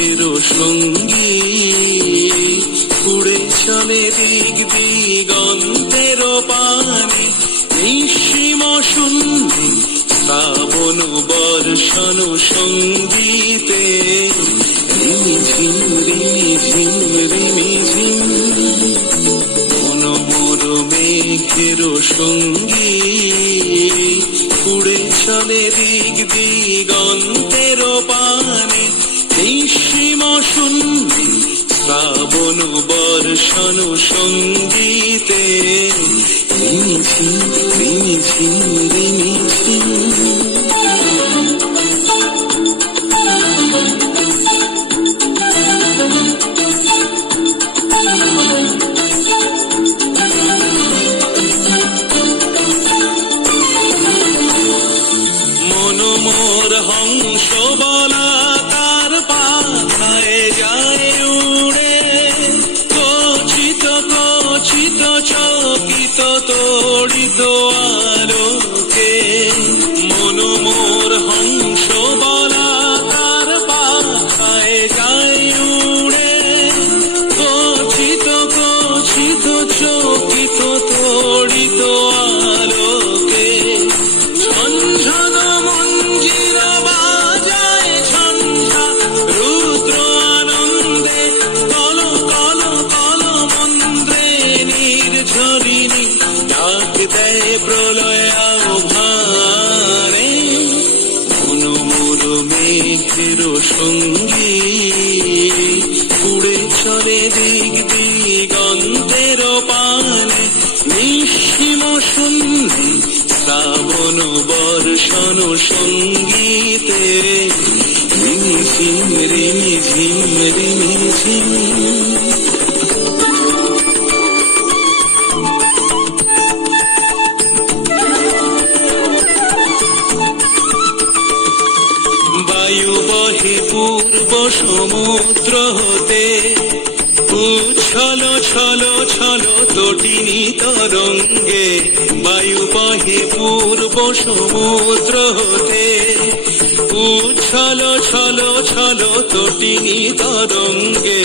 মেঘের সঙ্গী উড়ে চলে দিক দিগন্তের পানে, নিঃসীম শূন্যে শ্রাবণ বর্ষণ সঙ্গীতে, রিমিঝিম রিমিঝিম রিমিঝিম মনোমর মেঘের সঙ্গী উড়ে চলে দিক দিগন্তের পানে, নিঃসীম শূন্যে শ্রাবণ বর্ষণ সঙ্গীতে, রিমিঝিম রিমিঝিম রিমিঝিম। মনোমর হংস বলা তার পাখায় যায় উড়ে, কচিত কচিত চকিত তড়িত আলোকে। মনোমর হংস বলা তার পাখায় যায় উড়ে, কচিত কচিত চকিত তড়িত আলোকে। ঝনঝন মঞ্জির বাজায় ঝঞ্ঝা রুদ্র আনন্দে, কল কল কল মন্দ্রে নির্ঝরিণী ডাক দেয় প্রলয় আহ্বানে। মনোমর মেঘের সঙ্গী উড়ে চলে দিক দিগন্তের পানে, নিঃসীম শূন্যে শ্রাবণ বর্ষণ সঙ্গীতে, রিমিঝিম রিমিঝিম রিমিঝিম। বায়ু বহে পূর্ব সমুদ্র হতে, উচ্ছল ছল ছল তটিনী তরঙ্গে। বায়ু বহে পূর্ব সমুদ্র হতে, উচ্ছল ছল ছল তটিনী তরঙ্গে।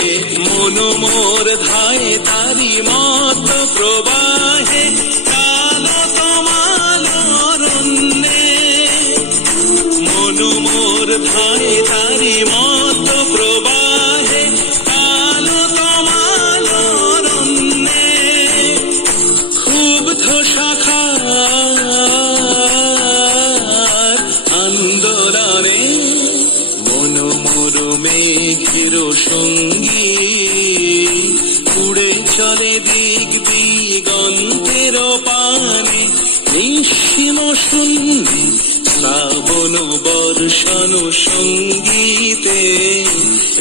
মনোমর ধায় তারি মত প্রবাহে, কাল তমাল অরণ্যে। মনোমর ধায় তারি মত প্রবাহে, কাল তমাল অরণ্যে। ক্ষুব্ধ শাখার আন্দোলনে, মনোমর মেঘের সঙ্গী উড়ে চলে দিক দিগন্তের পানে, নিঃসীম শূন্যে শ্রাবণ বর্ষণ সঙ্গীতে,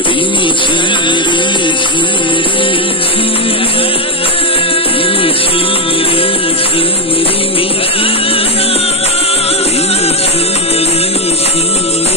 রিমিঝিম রিমিঝিম রিমিঝিম রিমিঝিম রিমিঝিম রিমিঝিম রিমিঝিম রিমিঝিম।